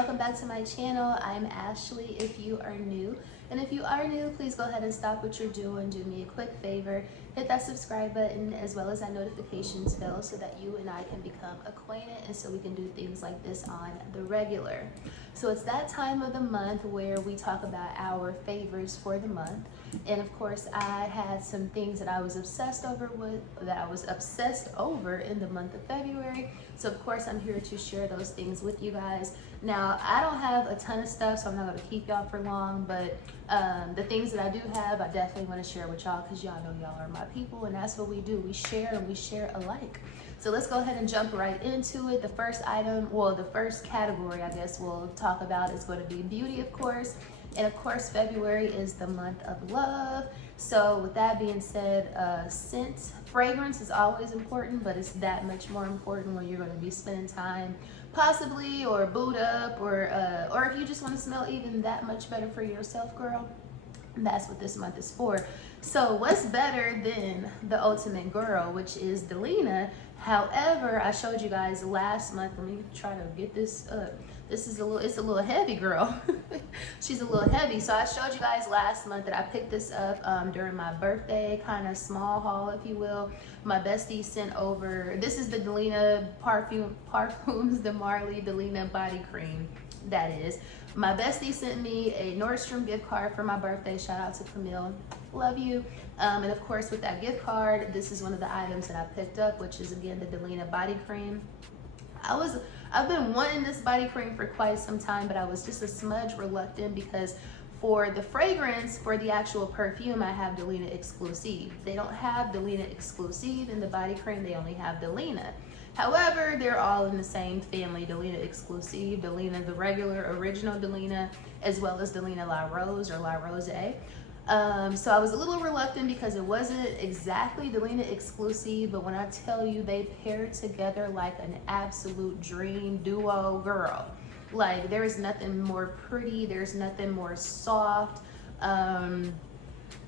welcome back to my channel. I'm Ashley if you are new. And if you are new, please go ahead and stop what you're doing. Do me a quick favor. Hit that subscribe button as well as that notifications bell so that you and I can become acquainted and so we can do things like this on the regular. So it's that time of the month where we talk about our favorites for the month. And of course, I had some things that I was obsessed over in the month of February. So of course, I'm here to share those things with you guys. Now, I don't have a ton of stuff, so I'm not gonna keep y'all for long, but the things that I do have, I definitely wanna share with y'all because y'all know y'all are my people, and that's what we do. We share and we share alike. So let's go ahead and jump right into it. The first item, well, the first category, I guess we'll talk about is going to be beauty, of course. And of course, February is the month of love. So with that being said, scent, fragrance is always important, but it's that much more important when you're going to be spending time possibly or boot up or if you just want to smell even that much better for yourself, girl. That's what this month is for. So what's better than the ultimate girl, which is Delina. However, I showed you guys last month. Let me try to get this up. It's a little heavy, girl. She's a little heavy. So I showed you guys last month that I picked this up during my birthday, kind of small haul, if you will. My bestie sent over, this is the Delina Parfums de Marly Delina body cream, that is. My bestie sent me a Nordstrom gift card for my birthday. Shout out to Camille, love you. And of course with that gift card, this is one of the items that I picked up, which is again the Delina body cream. I've been wanting this body cream for quite some time, but I was just a smudge reluctant because for the fragrance, for the actual perfume, I have Delina Exclusive. They don't have Delina Exclusive in the body cream, they only have Delina. However, they're all in the same family, Delina Exclusive, Delina the regular, original Delina, as well as Delina La Rose or La Rose. So I was a little reluctant because it wasn't exactly Delina Exclusive, but when I tell you they paired together like an absolute dream duo, girl. Like there is nothing more pretty, there's nothing more soft,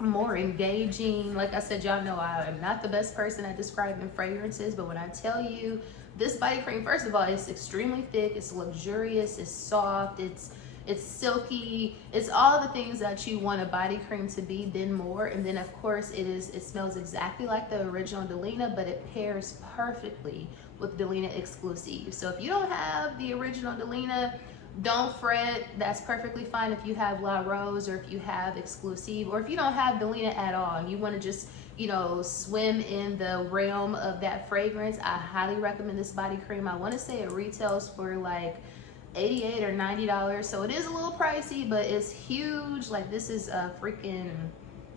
more engaging. Like I said, y'all know I am not the best person at describing fragrances, but when I tell you this body cream, first of all, it's extremely thick, it's luxurious, it's soft, it's silky, it's all the things that you want a body cream to be, then more. And then of course it smells exactly like the original Delina, but it pairs perfectly with Delina Exclusive. So if you don't have the original Delina, don't fret, that's perfectly fine. If you have La Rose or if you have Exclusive, or if you don't have Delina at all and you want to just, you know, swim in the realm of that fragrance, I highly recommend this body cream. I want to say it retails for like $88 or $90, so it is a little pricey, but it's huge. Like this is a freaking,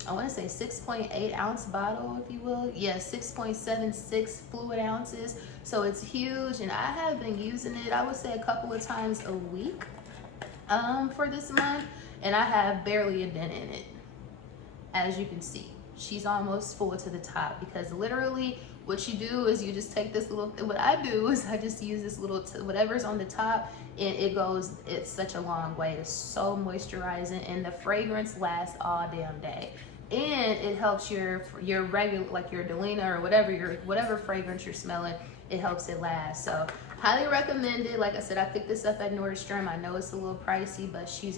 I want to say 6.8 ounce bottle, if you will. Yeah, 6.76 fluid ounces. So it's huge, and I have been using it, I would say a couple of times a week for this month, and I have barely a dent in it. As you can see, she's almost full to the top because literally what you do is you just take this little, what I do is I just use this little, whatever's on the top, and it's such a long way. It's so moisturizing, and the fragrance lasts all damn day. And it helps your regular, like your Delina or whatever fragrance you're smelling, it helps it last. So highly recommend it. Like I said, I picked this up at Nordstrom. I know it's a little pricey, but it's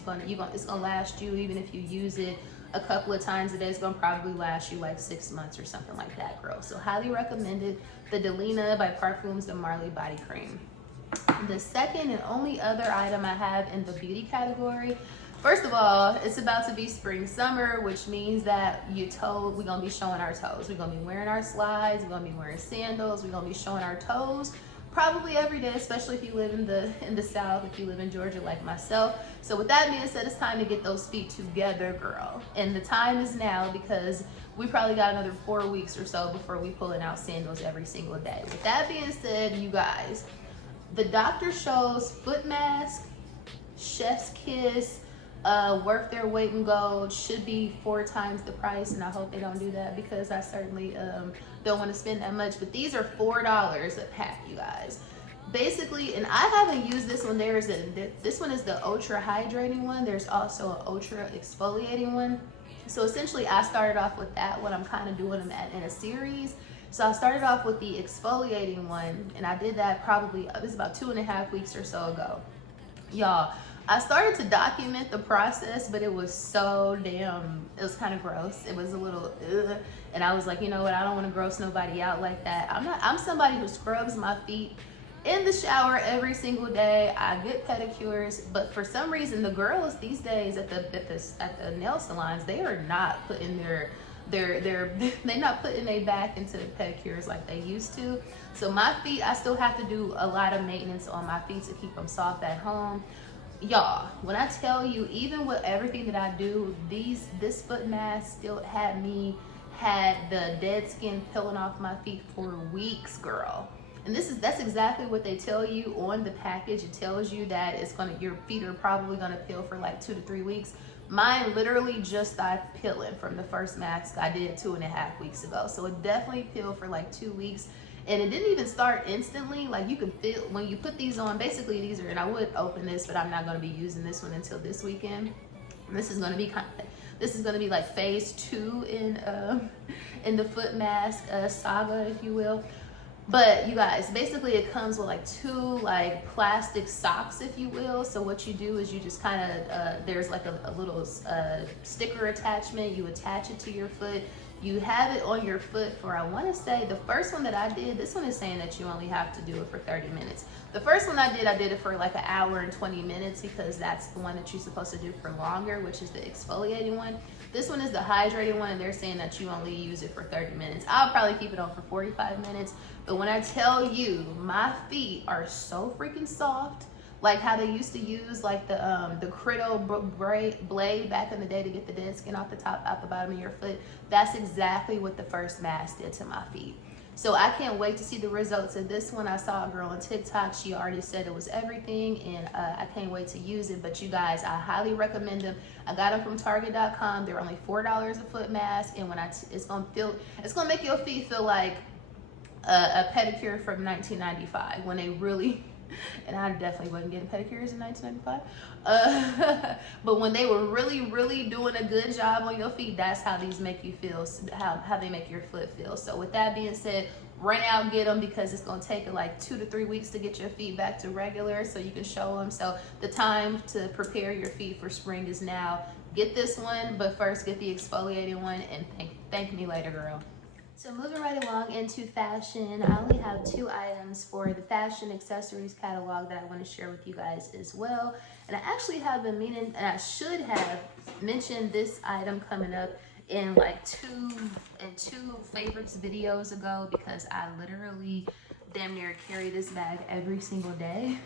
gonna last you, even if you use it a couple of times a day. It's gonna probably last you like 6 months or something like that, girl. So highly recommended, the Delina by Parfums de Marly body cream. The second and only other item I have in the beauty category, first of all, it's about to be spring summer, which means that we're gonna be showing our toes. We're gonna be wearing our slides, we're gonna be wearing sandals, we're gonna be showing our toes probably every day, especially if you live in the South, if you live in Georgia like myself. So with that being said, it's time to get those feet together, girl. And the time is now because we probably got another 4 weeks or so before we pulling out sandals every single day. With that being said, you guys, the Dr. Scholl's foot mask, Chef's Kiss, worth their weight in gold, should be 4 times the price, and I hope they don't do that because I certainly don't want to spend that much. But these are $4 a pack, you guys. Basically, and I haven't used this one. This one is the ultra hydrating one. There's also an ultra exfoliating one. So essentially, I started off with that one. I'm kind of doing them in a series. So I started off with the exfoliating one, and I did that probably, it was about 2.5 weeks or so ago. Y'all, I started to document the process, but it was so damn, it was kind of gross. It was a little, ugh. And I was like, you know what, I don't want to gross nobody out like that. I'm somebody who scrubs my feet in the shower every single day. I get pedicures, but for some reason, the girls these days at the nail salons, they are not putting they're not putting their back into the pedicures like they used to. So my feet, I still have to do a lot of maintenance on my feet to keep them soft at home. Y'all, when I tell you, even with everything that I do, this foot mask still had the dead skin peeling off my feet for weeks, girl. And that's exactly what they tell you on the package. It tells you that your feet are probably gonna peel for like 2 to 3 weeks. Mine literally just started peeling from the first mask I did 2.5 weeks ago. So it definitely peeled for like 2 weeks. And it didn't even start instantly. Like you can feel when you put these on, basically these are, and I would open this, but I'm not gonna be using this one until this weekend. This is gonna be like phase 2 in the foot mask saga, if you will. But you guys, basically it comes with like 2 like plastic socks, if you will. So what you do is you just kind of, there's like a little sticker attachment. You attach it to your foot. You have it on your foot for, I want to say, the first one that I did, this one is saying that you only have to do it for 30 minutes. The first one I did it for like 1 hour and 20 minutes because that's the one that you're supposed to do for longer, which is the exfoliating one. This one is the hydrating one, and they're saying that you only use it for 30 minutes. I'll probably keep it on for 45 minutes. But when I tell you, my feet are so freaking soft, like how they used to use like the Criddle blade back in the day to get the dead skin out the bottom of your foot. That's exactly what the first mask did to my feet. So I can't wait to see the results of this one. I saw a girl on TikTok. She already said it was everything, and I can't wait to use it. But you guys, I highly recommend them. I got them from Target.com. They're only $4 a foot mask, and it's gonna make your feet feel like a pedicure from 1995 when they really. And I definitely wasn't getting pedicures in 1995. But when they were really, really doing a good job on your feet, that's how these make you feel, how they make your foot feel. So with that being said, run out and get them because it's going to take like 2 to 3 weeks to get your feet back to regular so you can show them. So the time to prepare your feet for spring is now. Get this one, but first get the exfoliating one and thank me later, girl. So moving right along into fashion, I only have 2 items for the fashion accessories catalog that I want to share with you guys as well. And I actually have been meaning, and I should have mentioned this item coming up in like two favorites videos ago because I literally damn near carry this bag every single day.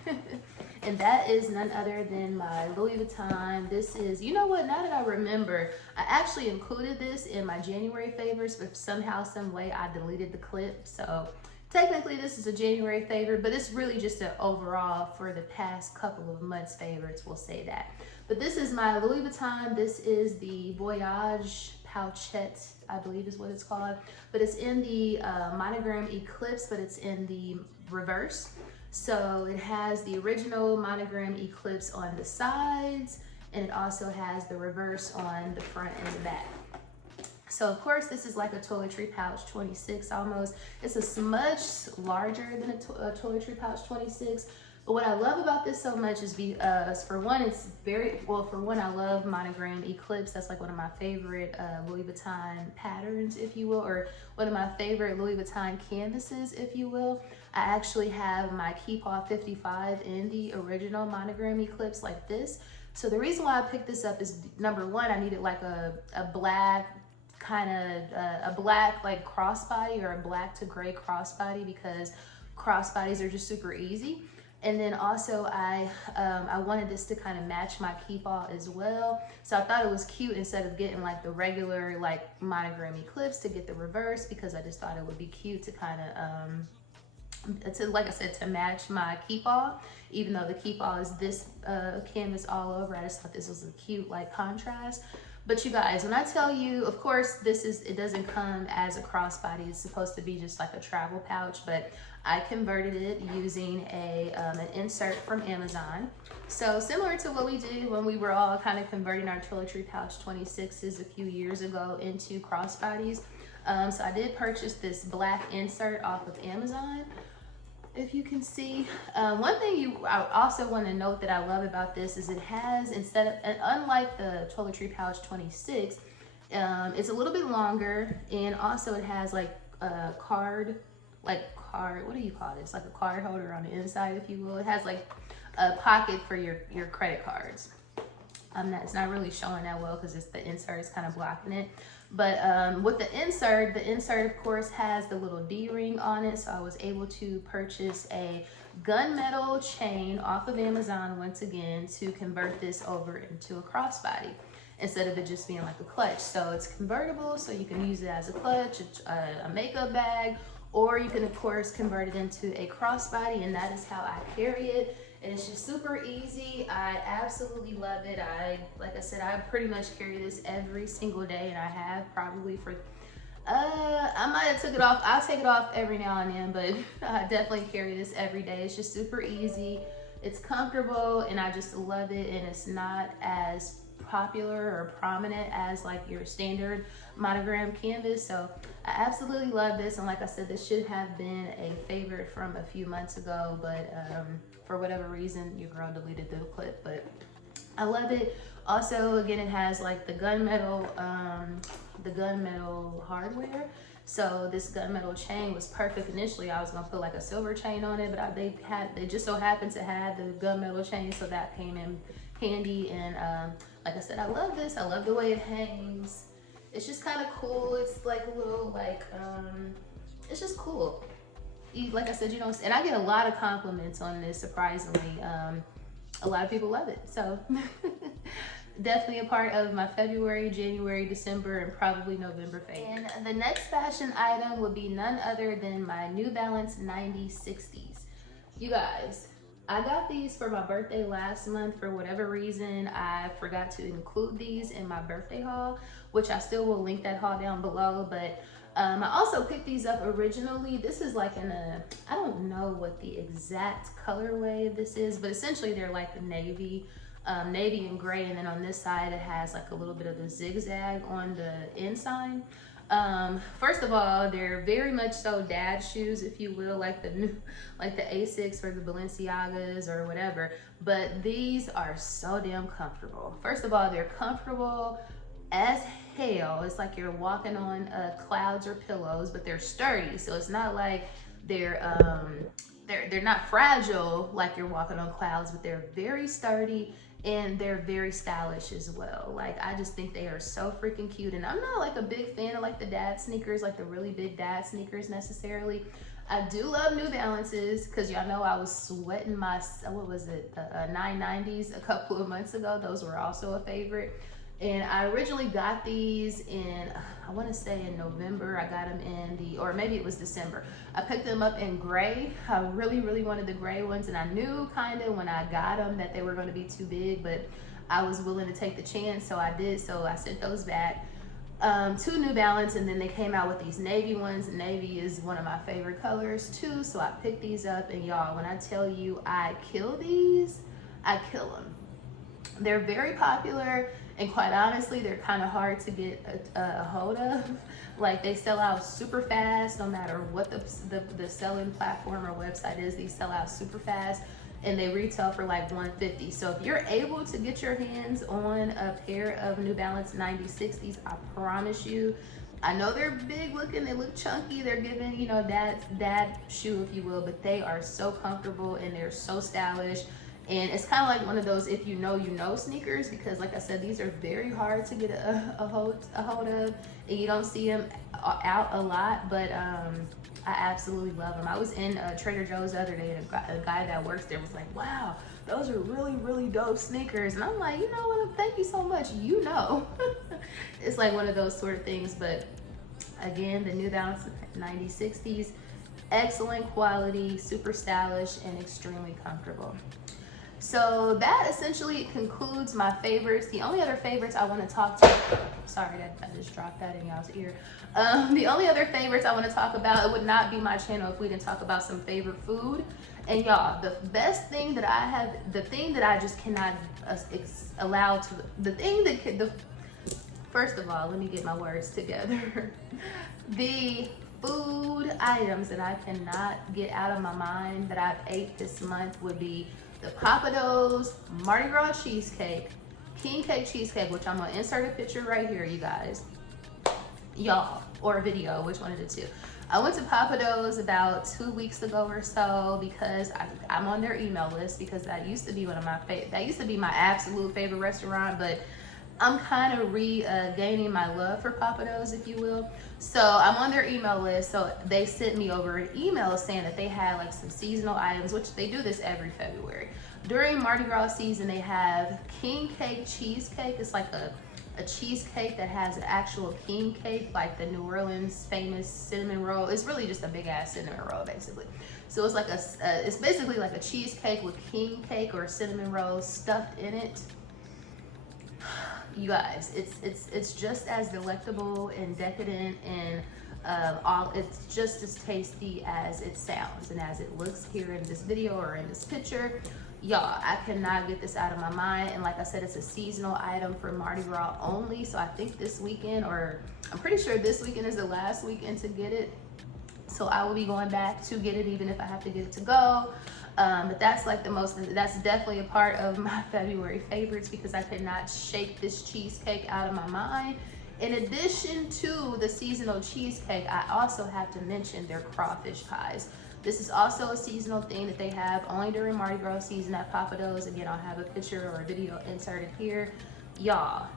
And that is none other than my Louis Vuitton. This is, you know what, now that I remember, I actually included this in my January favorites, but somehow, some way I deleted the clip. So technically this is a January favorite, but it's really just an overall for the past couple of months favorites, we'll say that. But this is my Louis Vuitton. This is the Voyage Pouchette, I believe is what it's called. But it's in the monogram Eclipse, but it's in the reverse. So it has the original monogram Eclipse on the sides, and it also has the reverse on the front and the back. So of course this is like a toiletry pouch 26 almost. It's a smudge larger than a toiletry pouch 26. But what I love about this so much is for one, it's for one, I love monogram Eclipse. That's like one of my favorite Louis Vuitton patterns, if you will, or one of my favorite Louis Vuitton canvases, if you will. I actually have my Keepaw 55 in the original monogram Eclipse like this. So the reason why I picked this up is, number one, I needed like a black kind of, a black like crossbody or a black to gray crossbody because crossbodies are just super easy. And then also I wanted this to kind of match my Keepaw as well. So I thought it was cute instead of getting like the regular like monogram Eclipse to get the reverse, because I just thought it would be cute to kind of, like I said, to match my Keepaw. Even though the Keepaw is this canvas all over, I just thought this was a cute like contrast. But you guys, when I tell you, of course, it doesn't come as a crossbody. It's supposed to be just like a travel pouch, but I converted it using an insert from Amazon. So similar to what we did when we were all kind of converting our toiletry pouch 26s a few years ago into crossbodies. So I did purchase this black insert off of Amazon. if you can see. One thing I also want to note that I love about this is it has, instead of, and unlike the toiletry pouch 26, it's a little bit longer, and also it has like a card, what do you call this? Like a card holder on the inside, if you will. It has like a pocket for your credit cards. It's not really showing that well because the insert is kind of blocking it. But with the insert of course has the little D-ring on it. So I was able to purchase a gunmetal chain off of Amazon once again to convert this over into a crossbody instead of it just being like a clutch. So it's convertible, so you can use it as a clutch, a makeup bag, or you can of course convert it into a crossbody, and that is how I carry it. And it's just super easy. I absolutely love it. Like I said, I pretty much carry this every single day, and I have probably for, I might have took it off. I'll take it off every now and then, but I definitely carry this every day. It's just super easy. It's comfortable, and I just love it. And it's not as popular or prominent as like your standard monogram canvas. So I absolutely love this. And like I said, this should have been a favorite from a few months ago, but for whatever reason, your girl deleted the clip, but I love it. Also, again, it has like the gunmetal hardware. So this gunmetal chain was perfect. Initially, I was gonna put like a silver chain on it, but they just so happened to have the gunmetal chain, so that came in handy. And like I said, I love this. I love the way it hangs. It's just kind of cool. It's like a little like it's just cool. Like I said, you know, and I get a lot of compliments on this, surprisingly. A lot of people love it. So definitely a part of my February, January, December, and probably November fave. And the next fashion item would be none other than my New Balance 9060s. You guys, I got these for my birthday last month. For whatever reason, I forgot to include these in my birthday haul, which I still will link that haul down below. But I also picked these up originally. This is like in a, I don't know what the exact colorway of this is, but essentially they're like navy and gray. And then on this side, it has like a little bit of a zigzag on the inside. First of all, they're very much so dad shoes, if you will, like the Asics or the Balenciagas or whatever. But these are so damn comfortable. First of all, they're comfortable as hell. It's like you're walking on clouds or pillows, but they're sturdy. So it's not like they're not fragile like you're walking on clouds, but they're very sturdy, and they're very stylish as well. Like, I just think they are so freaking cute. And I'm not like a big fan of like the dad sneakers, like the really big dad sneakers necessarily. I do love New Balances, because y'all know I was sweating my, what was it, 990s a couple of months ago. Those were also a favorite. And I originally got these in, I want to say in November. I got them in or maybe it was December. I picked them up in gray. I really, really wanted the gray ones, and I knew kind of when I got them that they were going to be too big, but I was willing to take the chance, so I did. So I sent those back to New Balance, and then they came out with these navy ones. Navy is one of my favorite colors too, so I picked these up. And y'all, when I tell you I kill these, I kill them. They're very popular. And quite honestly, they're kind of hard to get a hold of. Like, they sell out super fast, no matter what the selling platform or website is. These sell out super fast, and they retail for like $150. So if you're able to get your hands on a pair of New Balance 9060s, I promise you, I know they're big looking, they look chunky, they're giving, you know, dad shoe, if you will, but they are so comfortable and they're so stylish. And it's kind of like one of those if you know sneakers, because like I said, these are very hard to get a hold of, and you don't see them out a lot. But I absolutely love them. I was in Trader Joe's the other day, and a guy that works there was like, wow, those are really, really dope sneakers. And I'm like, you know what, thank you so much, you know. It's like one of those sort of things. But again, the New Balance 9060s, excellent quality, super stylish, and extremely comfortable. So that essentially concludes my favorites. The only other favorites I want to talk to, sorry that I just dropped that in y'all's ear. The only other favorites I want to talk about, it would not be my channel if we didn't talk about some favorite food. And y'all, the best thing that I have, the thing that I just cannot allow to, first of all, let me get my words together. The food items that I cannot get out of my mind that I've ate this month would be the Papados Mardi Gras cheesecake, king cake cheesecake, which I'm gonna insert a picture right here, you guys, y'all, or a video, which one of the two. I went to Papados about 2 weeks ago or so because I'm on their email list, because that used to be one of my that used to be my absolute favorite restaurant, but I'm kind of regaining my love for Papados, if you will. So I'm on their email list. So they sent me over an email saying that they had like some seasonal items, which they do this every February. During Mardi Gras season, they have king cake cheesecake. It's like a cheesecake that has an actual king cake, like the New Orleans famous cinnamon roll. It's really just a big ass cinnamon roll, basically. So it's like it's basically like a cheesecake with king cake or cinnamon rolls stuffed in it. You guys, it's just as delectable and decadent and it's just as tasty as it sounds and as it looks here in this video or in this picture. Y'all, I cannot get this out of my mind. And like I said, it's a seasonal item for Mardi Gras only. So I think this weekend, or I'm pretty sure this weekend is the last weekend to get it. So I will be going back to get it, even if I have to get it to go. But that's like that's definitely a part of my February favorites, because I could not shake this cheesecake out of my mind. In addition to the seasonal cheesecake, I also have to mention their crawfish pies. This is also a seasonal thing that they have only during Mardi Gras season at Papados. Again, I'll have a picture or a video inserted here. Y'all,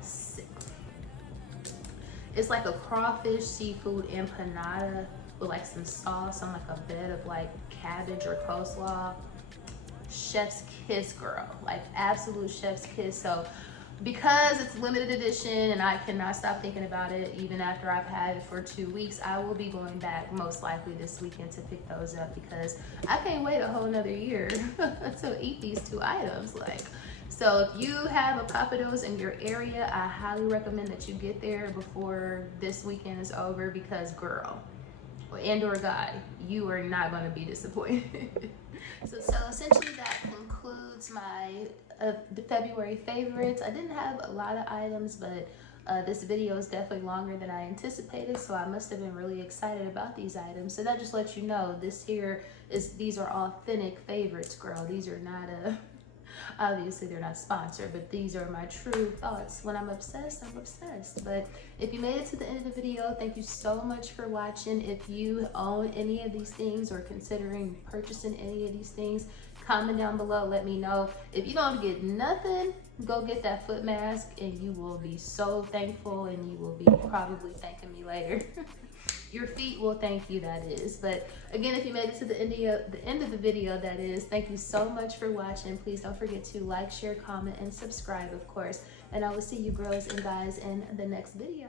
it's like a crawfish seafood empanada with like some sauce on like a bed of like cabbage or coleslaw. Chef's kiss, girl, like absolute chef's kiss. So because it's limited edition and I cannot stop thinking about it even after I've had it for 2 weeks, I will be going back most likely this weekend to pick those up, because I can't wait a whole nother year to eat these 2 items. Like, so if you have a Papados in your area, I highly recommend that you get there before this weekend is over, because girl, and or guy, you are not going to be disappointed. So essentially that concludes my the February favorites. I didn't have a lot of items, but this video is definitely longer than I anticipated, so I must have been really excited about these items. So that just lets you know these are authentic favorites, girl. These are not obviously they're not sponsored, but these are my true thoughts. When I'm obsessed, I'm obsessed. But if you made it to the end of the video, thank you so much for watching. If you own any of these things or considering purchasing any of these things, comment down below, let me know. If you don't get nothing, go get that foot mask and you will be so thankful, and you will be probably thanking me later. Your feet will thank you, that is. But again, if you made it to the end of the video, that is, thank you so much for watching. Please don't forget to like, share, comment, and subscribe, of course. And I will see you girls and guys in the next video.